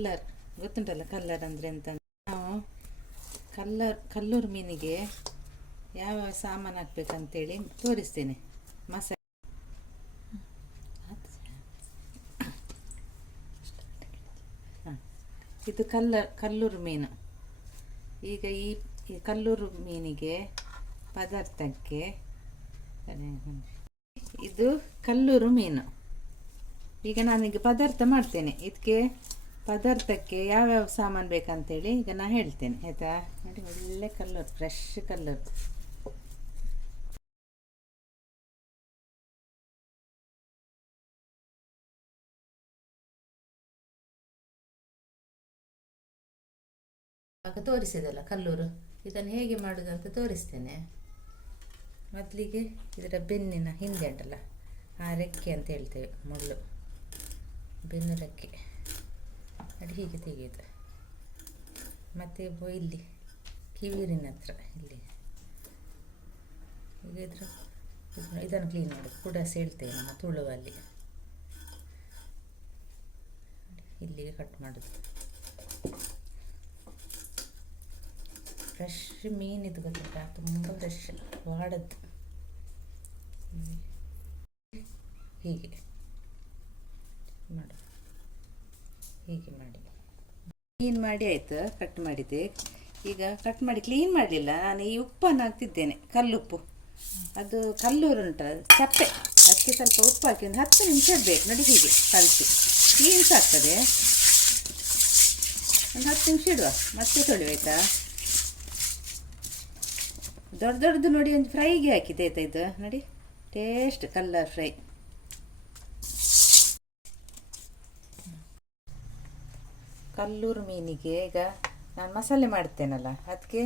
Colour ಗೊತ್ತುಂಟಲ್ಲ, colour ಅಂದರೆ ಅಂತ. ನಾವು ಕಲ್ಲೂರು ಮೀನಿಗೆ ಯಾವ ಸಾಮಾನು ಹಾಕ್ಬೇಕಂತೇಳಿ ತೋರಿಸ್ತೇನೆ. ಮಸಾಲೆ ಹಾಂ, ಇದು ಕಲ್ಲೂರು ಮೀನು. ಈಗ ಈ ಕಲ್ಲೂರು ಮೀನಿಗೆ ಪದಾರ್ಥಕ್ಕೆ ಇದು ಕಲ್ಲೂರು ಮೀನು. ಈಗ ನಾನೀಗ ಪದಾರ್ಥ ಮಾಡ್ತೇನೆ. ಇದಕ್ಕೆ ಪದಾರ್ಥಕ್ಕೆ ಯಾವ್ಯಾವ ಸಾಮಾನು ಬೇಕಂತೇಳಿ ಈಗ ನಾನು ಹೇಳ್ತೇನೆ, ಆಯಿತಾ? ನೋಡಿ, ಒಳ್ಳೆ ಕಲ್ಲರ್, ಫ್ರೆಶ್ ಕಲ್ಲರ್. ಆಗ ತೋರಿಸಿದಲ್ಲ ಕಲ್ಲೂರು, ಇದನ್ನು ಹೇಗೆ ಮಾಡೋದು ಅಂತ ತೋರಿಸ್ತೇನೆ. ಮೊದಲಿಗೆ ಇದರ ಬೆನ್ನಿನ ಹಿಂದೆ ಉಂಟಲ್ಲ, ಆ ರೆಕ್ಕೆ ಅಂತ ಹೇಳ್ತೇವೆ, ಮುಳ್ಳು, ಬೆನ್ನು ರೆಕ್ಕೆ, ಅದು ಹೀಗೆ ತೆಗೆಯೋದು. ಮತ್ತು ಇಲ್ಲಿ ಕಿವಿರಿನ ಹತ್ರ ಇಲ್ಲಿ ಈಗ ಇದನ್ನು ಕ್ಲೀನ್ ಮಾಡೋದು. ಕೂಡ ಹೇಳ್ತೇವೆ ನಮ್ಮ ತುಳುವಲ್ಲಿ, ಇಲ್ಲಿಗೆ ಕಟ್ ಮಾಡೋದು. ಫ್ರೆಶ್ ಮೀನಿದು ಗೊತ್ತಿಲ್ಲ, ತುಂಬ ಫ್ರೆಶ್ ವಾಡದ್ದು. ಹೀಗೆ ಮಾಡು, ಹೀಗೆ ಮಾಡಿ ಕ್ಲೀನ್ ಮಾಡಿ ಆಯಿತು, ಕಟ್ ಮಾಡಿದ್ದೆ. ಈಗ ಕಟ್ ಮಾಡಿ ಕ್ಲೀನ್ ಮಾಡಲಿಲ್ಲ ನಾನು, ಈ ಉಪ್ಪನ್ನು ಹಾಕ್ತಿದ್ದೇನೆ, ಕಲ್ಲುಪ್ಪು. ಅದು ಕಲ್ಲೂರು ಉಂಟಲ್ಲ, ಚಪ್ಪೆ, ಅದಕ್ಕೆ ಸ್ವಲ್ಪ ಉಪ್ಪು ಹಾಕಿ ಒಂದು 10 ನಿಮಿಷ ಇಡಬೇಕು. ನೋಡಿ, ಹೀಗೆ ಕಲಿಸಿ ಕ್ಲೀನ್ ಆಗ್ತದೆ. ಒಂದು 10 ನಿಮಿಷ ಇಡುವ, ಮತ್ತೆ ತೊಳಿವಾಯ್ತಾ. ದೊಡ್ಡದು ನೋಡಿ, ಒಂದು ಫ್ರೈಗೆ ಹಾಕಿದೆ ಆಯ್ತಾ. ಇದು ನೋಡಿ, ಟೇಸ್ಟ್ ಕಲ್ಲರ್ ಫ್ರೈ. ಕಲ್ಲೂರು ಮೀನಿಗೆ ಈಗ ನಾನು ಮಸಾಲೆ ಮಾಡ್ತೇನಲ್ಲ, ಅದಕ್ಕೆ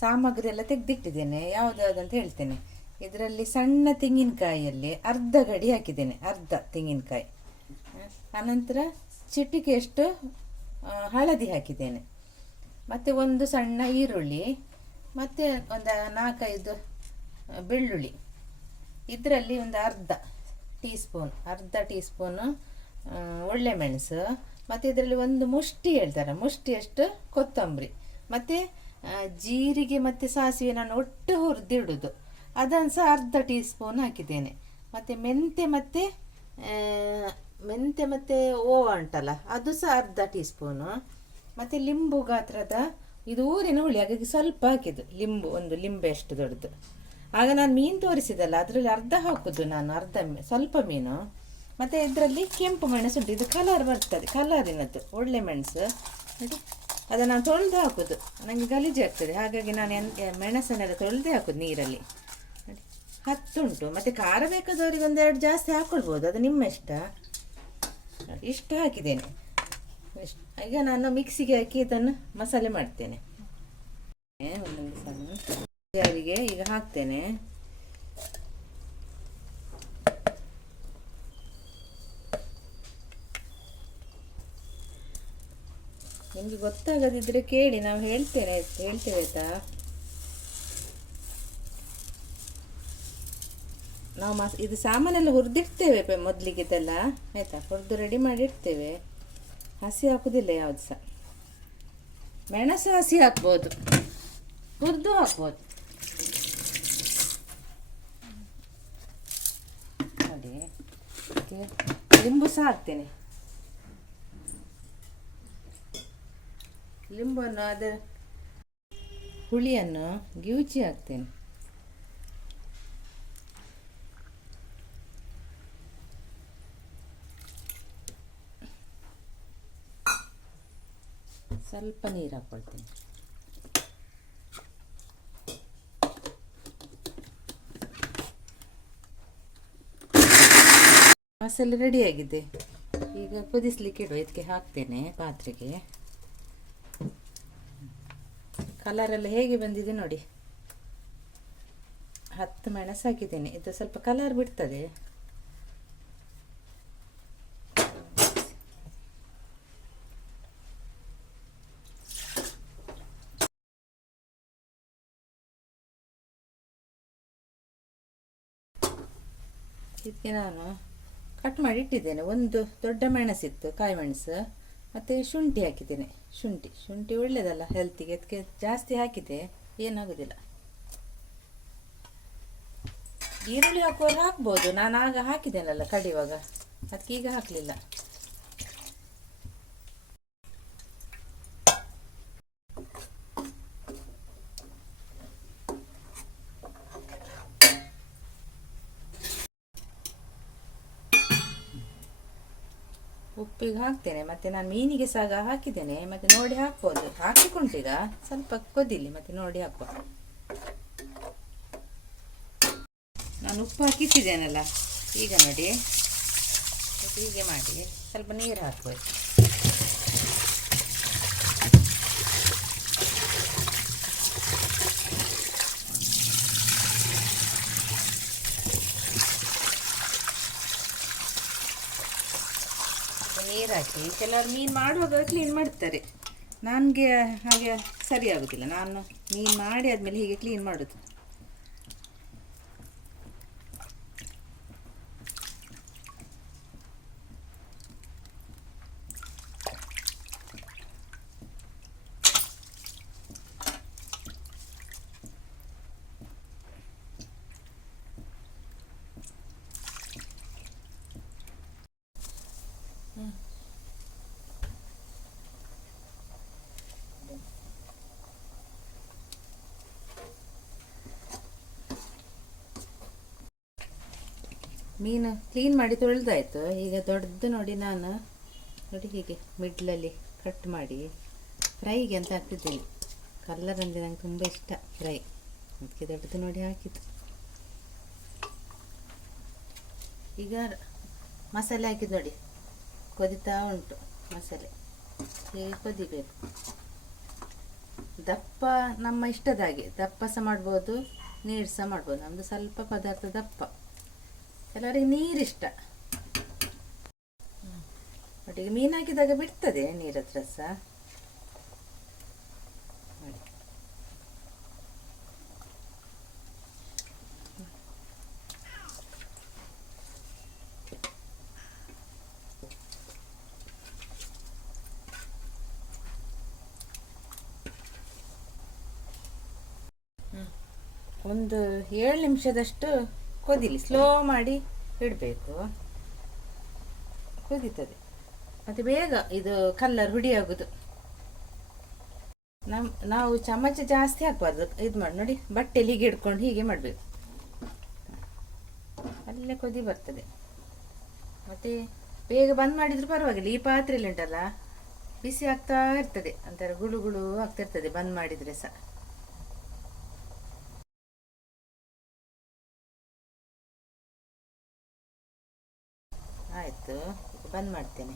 ಸಾಮಗ್ರಿ ಎಲ್ಲ ತೆಗೆದಿಟ್ಟಿದ್ದೇನೆ. ಯಾವುದಂತ ಹೇಳ್ತೇನೆ. ಇದರಲ್ಲಿ ಸಣ್ಣ ತೆಂಗಿನಕಾಯಿಯಲ್ಲಿ ಅರ್ಧ ಗಡಿ ಹಾಕಿದ್ದೇನೆ, ಅರ್ಧ ತೆಂಗಿನಕಾಯಿ. ಆನಂತರ ಚಿಟಿಕೆಯಷ್ಟು ಹಳದಿ ಹಾಕಿದ್ದೇನೆ. ಮತ್ತು ಒಂದು ಸಣ್ಣ ಈರುಳ್ಳಿ, ಮತ್ತು ಒಂದು 4-5 ಬೆಳ್ಳುಳ್ಳಿ. ಇದರಲ್ಲಿ ಒಂದು ಅರ್ಧ ಟೀ ಸ್ಪೂನು ಒಳ್ಳೆ ಮೆಣಸು, ಮತ್ತು ಇದರಲ್ಲಿ ಒಂದು ಮುಷ್ಟಿ ಹೇಳ್ತಾರೆ, ಮುಷ್ಟಿಯಷ್ಟು ಕೊತ್ತಂಬರಿ, ಮತ್ತು ಜೀರಿಗೆ ಮತ್ತು ಸಾಸಿವೆ ನಾನು ಒಟ್ಟು ಹುರಿದಿಡುವುದು, ಅದನ್ನು ಸಹ ಅರ್ಧ ಟೀ ಸ್ಪೂನ್ ಹಾಕಿದ್ದೇನೆ. ಮತ್ತು ಮೆಂತೆ ಮತ್ತು ಓವ ಉಂಟಲ್ಲ, ಅದು ಸಹ ಅರ್ಧ ಟೀ ಸ್ಪೂನು. ಮತ್ತು ಲಿಂಬು ಗಾತ್ರದ, ಇದು ಊರಿನ ಹುಳಿ, ಹಾಗಾಗಿ ಸ್ವಲ್ಪ ಹಾಕಿದ್ದು ಲಿಂಬು, ಒಂದು ಲಿಂಬೆ ಅಷ್ಟು ದೊಡ್ಡದು. ಆಗ ನಾನು ಮೀನು ತೋರಿಸಿದಲ್ಲ, ಅದರಲ್ಲಿ ಅರ್ಧ ಹಾಕೋದು ನಾನು, ಸ್ವಲ್ಪ ಮೀನು. ಮತ್ತು ಇದರಲ್ಲಿ ಕೆಂಪು ಮೆಣಸು ಉಂಟು, ಇದು ಕಲರ್ ಬರ್ತದೆ, ಕಲರಿನದ್ದು ಒಳ್ಳೆ ಮೆಣಸು. ಅದನ್ನು ನಾನು ತೊಳೆದು ಹಾಕೋದು, ನನಗೆ ಗಲೀಜು ಆಗ್ತದೆ, ಹಾಗಾಗಿ ನಾನು ಮೆಣಸನ್ನೆಲ್ಲ ತೊಳೆದೇ ಹಾಕೋದು ನೀರಲ್ಲಿ. 10 ಉಂಟು. ಮತ್ತು ಖಾರ ಬೇಕಾದವರಿಗೆ 1-2 ಜಾಸ್ತಿ ಹಾಕ್ಕೊಳ್ಬೋದು, ಅದು ನಿಮ್ಮ ಇಷ್ಟ. ಇಷ್ಟು ಹಾಕಿದ್ದೇನೆ. ಈಗ ನಾನು ಮಿಕ್ಸಿಗೆ ಹಾಕಿ ಇದನ್ನು ಮಸಾಲೆ ಮಾಡ್ತೇನೆ. ಒಂದೊಂದು ಸಲ ಜಾರಿಗೆ ಈಗ ಹಾಕ್ತೇನೆ. ನಿಮಗೆ ಗೊತ್ತಾಗದಿದ್ದರೆ ಕೇಳಿ, ನಾವು ಹೇಳ್ತೇವೆ ಆಯಿತಾ. ನಾವು ಇದು ಸಾಮಾನೆಲ್ಲ ಹುರಿದಿಡ್ತೇವೆ ಮೊದಲಿಗೆ, ಇದೆಲ್ಲ ಆಯಿತಾ, ಹುರಿದು ರೆಡಿ ಮಾಡಿ ಇಡ್ತೇವೆ. ಹಸಿ ಹಾಕೋದಿಲ್ಲ ಯಾವುದು ಸಹ. ಮೆಣಸು ಹಸಿ ಹಾಕ್ಬೋದು, ಹುರಿದು ಹಾಕ್ಬೋದು. ನೋಡಿ, ಲಿಂಬು ಸಹ ಹಾಕ್ತೇನೆ. ಲಿಂಬನ್ನು, ಅದರ ಹುಳಿಯನ್ನು ಗಿವುಚಿ ಹಾಕ್ತೇನೆ. ಸ್ವಲ್ಪ ನೀರು ಹಾಕ್ಕೊಳ್ತೇನೆ. ಮಸಾಲೆ ರೆಡಿಯಾಗಿದೆ. ಈಗ ಕುದಿಸ್ಲಿಕ್ಕೆ ಇಡುವ. ಇದಕ್ಕೆ ಹಾಕ್ತೇನೆ ಪಾತ್ರೆಗೆ. ಕಲರೆಲ್ಲ ಹೇಗೆ ಬಂದಿದೆ ನೋಡಿ. 10 ಮೆಣಸು ಹಾಕಿದ್ದೇನೆ. ಇದು ಸ್ವಲ್ಪ ಕಲರ್ ಬಿಡ್ತದೆ. ಇದಕ್ಕೆ ನಾನು ಕಟ್ ಮಾಡಿ ಇಟ್ಟಿದ್ದೇನೆ. ಒಂದು ದೊಡ್ಡ ಮೆಣಸಿತ್ತು, ಕಾಯಿ ಮೆಣಸು, ಮತ್ತು ಶುಂಠಿ ಹಾಕಿದ್ದೇನೆ. ಶುಂಠಿ ಒಳ್ಳೆಯದಲ್ಲ ಹೆಲ್ತಿಗೆ, ಅದಕ್ಕೆ ಜಾಸ್ತಿ ಹಾಕಿದೆ, ಏನಾಗೋದಿಲ್ಲ. ಈರುಳ್ಳಿ ಹಾಕುವಾಗ ಹಾಕ್ಬೋದು, ನಾನು ಆಗ ಹಾಕಿದ್ದೇನಲ್ಲ ಕಡಿಯುವಾಗ, ಅದಕ್ಕೆ ಈಗ ಹಾಕಲಿಲ್ಲ. ಉಪ್ಪಿಗೆ ಹಾಕ್ತೇನೆ, ಮತ್ತು ನಾನು ಮೀನಿಗೆ ಸಹ ಹಾಕಿದ್ದೇನೆ, ಮತ್ತು ನೋಡಿ ಹಾಕ್ಬೋದು. ಹಾಕಿಕೊಂಡೀಗ ಸ್ವಲ್ಪ ಕೊದಿಲಿ, ಮತ್ತು ನೋಡಿ ಹಾಕುವ. ನಾನು ಉಪ್ಪು ಹಾಕಿಟ್ಟಿದ್ದೇನಲ್ಲ, ಈಗ ನೋಡಿ ಹೀಗೆ ಮಾಡಿ ಸ್ವಲ್ಪ ನೀರು ಹಾಕ್ಬೋದು. ನೀರು ಹಾಕಿ, ಕೆಲವರು ಮೀನು ಮಾಡುವಾಗ ಕ್ಲೀನ್ ಮಾಡ್ತಾರೆ, ನನಗೆ ಹಾಗೆ ಸರಿ ಆಗೋದಿಲ್ಲ. ನಾನು ಮೀನು ಮಾಡಿ ಆದಮೇಲೆ ಹೀಗೆ ಕ್ಲೀನ್ ಮಾಡೋದು. ಮೀನು ಕ್ಲೀನ್ ಮಾಡಿ ತೊಳೆದಾಯ್ತು. ಈಗ ದೊಡ್ಡದು ನೋಡಿ, ನಾನು ನೋಡಿ ಹೀಗೆ ಮಿಡ್ಲಲ್ಲಿ ಕಟ್ ಮಾಡಿ ಫ್ರೈಗೆ ಅಂತ ಹಾಕ್ತಿದ್ದೇನೆ. ಕಲ್ಲರ್ ಅಂದರೆ ನಂಗೆ ತುಂಬ ಇಷ್ಟ ಫ್ರೈ, ಅದಕ್ಕೆ ದೊಡ್ಡದು ನೋಡಿ ಹಾಕಿದ್ದು. ಈಗ ಮಸಾಲೆ ಹಾಕಿದ್ದು ನೋಡಿ, ಕೊದಿತಾ ಉಂಟು ಮಸಾಲೆ, ಹೀಗೆ ಕೊದಿಬೇಕು. ದಪ್ಪ ನಮ್ಮ ಇಷ್ಟದ ಹಾಗೆ, ದಪ್ಪ ಸಹ ಮಾಡ್ಬೋದು, ನೀರು ಸಹ ಮಾಡ್ಬೋದು. ನಮ್ಮದು ಸ್ವಲ್ಪ ಪದಾರ್ಥ ದಪ್ಪ, ಕೆಲವರಿಗೆ ನೀರಿಷ್ಟ. ಒಟ್ಟಿಗೆ ಮೀನು ಹಾಕಿದಾಗ ಬಿಡ್ತದೆ ನೀರ ಹತ್ರ ಸಹ. ಒಂದು 7 ನಿಮಿಷದಷ್ಟು ಕೊದಿಲಿ, ಸ್ಲೋ ಮಾಡಿ ಇಡಬೇಕು, ಕುದೀತದೆ. ಮತ್ತು ಬೇಗ ಇದು ಕಲ್ಲರ್ ಹುಡಿ ಆಗೋದು. ನಾವು ಚಮಚ ಜಾಸ್ತಿ ಹಾಕಬಾರ್ದು, ಇದು ಮಾಡಿ ನೋಡಿ, ಬಟ್ಟೆಲಿ ಹೀಗೆ ಹಿಡ್ಕೊಂಡು ಹೀಗೆ ಮಾಡಬೇಕು, ಅಲ್ಲೇ ಕೊದಿ ಬರ್ತದೆ. ಮತ್ತು ಬೇಗ ಬಂದ್ ಮಾಡಿದ್ರು ಪರವಾಗಿಲ್ಲ, ಈ ಪಾತ್ರೆಯಲ್ಲಿ ಉಂಟಲ್ಲ ಬಿಸಿ ಆಗ್ತಾ ಇರ್ತದೆ, ಒಂಥರ ಗುಳು ಗುಳು ಆಗ್ತಿರ್ತದೆ ಬಂದ್ ಮಾಡಿದರೆ ಸಹ. ಆಯಿತು, ಬಂದ್ ಮಾಡ್ತೇನೆ.